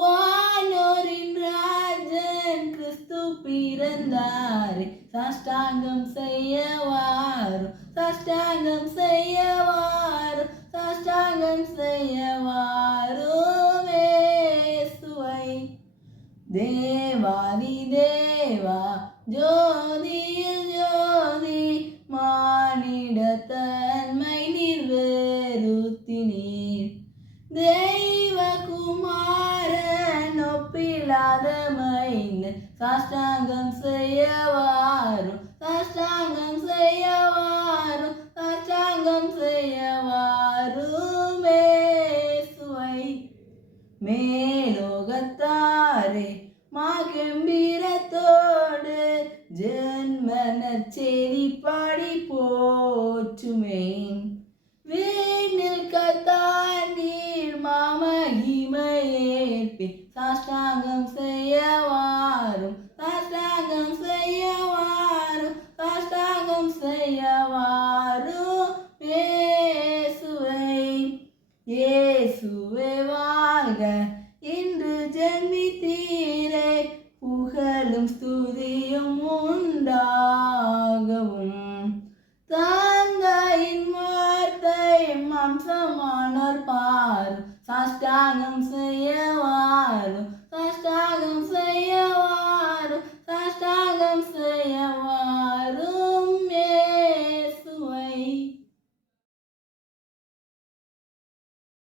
வானோரின் ராஜன் கிறிஸ்து பிறந்தாரே, சாஷ்டாங்கம் செய்ய வாரும், சாஷ்டாங்கம் செய்ய வாரும், சாஷ்டாங்கம் செய்ய வாரும் இயேசுவை. தேவாதி தேவா ஜோதியில் ஜோதி, மானிட தன்மை நிறைவேறுத்தினீர். தெய்வ குமாரன் ஒப்பில்லாத மைந்தன், சாஷ்டாங்கம் செய்ய வாரும், சாஷ்டாங்கம் செய்ய வாரும், சாஷ்டாங்கம் செய்ய வாரும் இயேசுவை. மேலோகத்தாரே மாகம்பீரத்தோடு ஜென்ம நற்செய்தி பாடி போற்றுமேன். வீணில் கத்தார் நீர் மாமகிமையேற்பே, சாஷ்டாங்கம் செய்ய வாரும், சாஷ்டாங்கம் செய்ய வாரும், சாஷ்டாங்கம் செய்ய வாரும் இயேசுவை. இயேசுவே வாழ்க, இன்று ஜென்மித்தீரே, புகழும் ஸ்துதியும் உண்டாகவும். தந்தையின் வார்த்தை மாம்சமானோர் பார், சாஷ்டாங்கம்